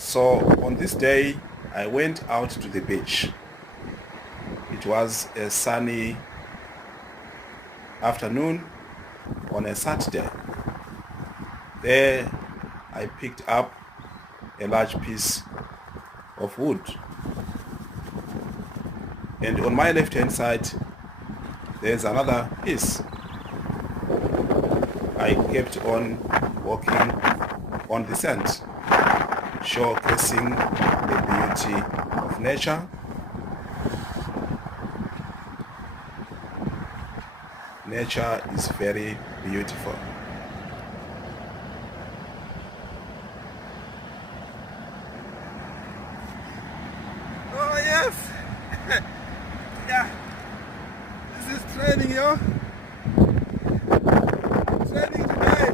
So on this day, I went out to the beach. It was a sunny afternoon on a Saturday. There I picked up a large piece of wood. And on my left hand side, there's another piece. I kept on walking on the sand, showcasing the beauty of nature. Nature is very beautiful. Oh yes! Yeah, this is training, yo. Training today.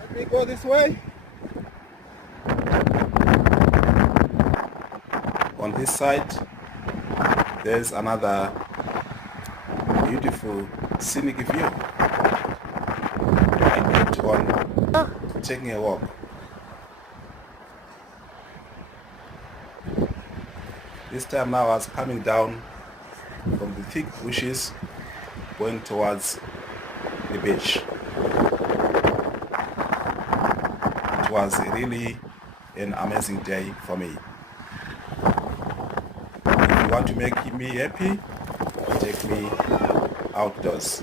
Let me go this way. On this side, there's another beautiful scenic view. I kept on taking a walk. This time now I was coming down from the thick bushes going towards the beach. It was really an amazing day for me. If you want to make me happy, take me outdoors.